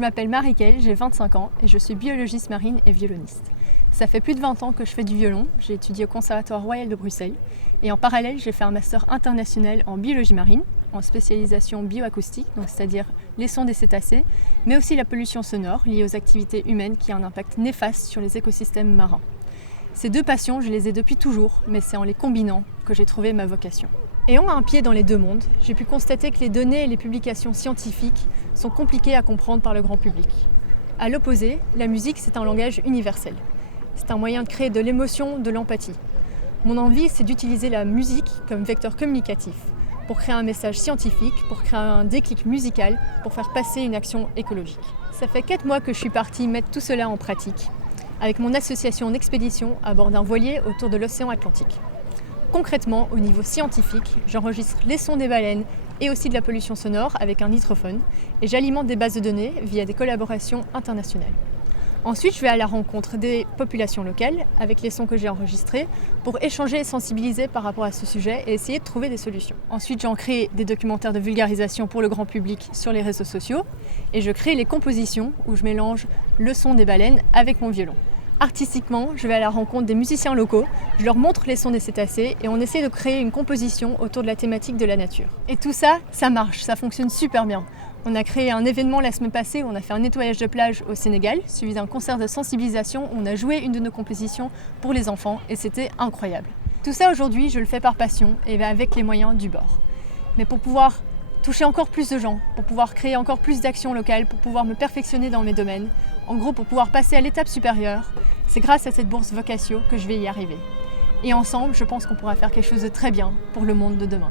Je m'appelle Marie-Kay, j'ai 25 ans et je suis biologiste marine et violoniste. Ça fait plus de 20 ans que je fais du violon, j'ai étudié au Conservatoire Royal de Bruxelles et en parallèle j'ai fait un master international en biologie marine, en spécialisation bioacoustique, c'est-à-dire les sons des cétacés, mais aussi la pollution sonore liée aux activités humaines qui a un impact néfaste sur les écosystèmes marins. Ces deux passions, je les ai depuis toujours, mais c'est en les combinant que j'ai trouvé ma vocation. Ayant un pied dans les deux mondes, j'ai pu constater que les données et les publications scientifiques sont compliquées à comprendre par le grand public. À l'opposé, la musique, c'est un langage universel. C'est un moyen de créer de l'émotion, de l'empathie. Mon envie, c'est d'utiliser la musique comme vecteur communicatif, pour créer un message scientifique, pour créer un déclic musical, pour faire passer une action écologique. Ça fait 4 mois que je suis partie mettre tout cela en pratique, avec mon association d'expédition à bord d'un voilier autour de l'océan Atlantique. Concrètement, au niveau scientifique, j'enregistre les sons des baleines et aussi de la pollution sonore avec un nitrophone et j'alimente des bases de données via des collaborations internationales. Ensuite, je vais à la rencontre des populations locales avec les sons que j'ai enregistrés pour échanger et sensibiliser par rapport à ce sujet et essayer de trouver des solutions. Ensuite, j'en crée des documentaires de vulgarisation pour le grand public sur les réseaux sociaux et je crée les compositions où je mélange le son des baleines avec mon violon. Artistiquement, je vais à la rencontre des musiciens locaux, je leur montre les sons des cétacés et on essaie de créer une composition autour de la thématique de la nature. Et tout ça, ça marche, ça fonctionne super bien. On a créé un événement la semaine passée où on a fait un nettoyage de plage au Sénégal, suivi d'un concert de sensibilisation où on a joué une de nos compositions pour les enfants et c'était incroyable. Tout ça aujourd'hui, je le fais par passion et avec les moyens du bord. Mais pour pouvoir toucher encore plus de gens, pour pouvoir créer encore plus d'actions locales, pour pouvoir me perfectionner dans mes domaines, en gros pour pouvoir passer à l'étape supérieure, c'est grâce à cette bourse Vocatio que je vais y arriver. Et ensemble, je pense qu'on pourra faire quelque chose de très bien pour le monde de demain.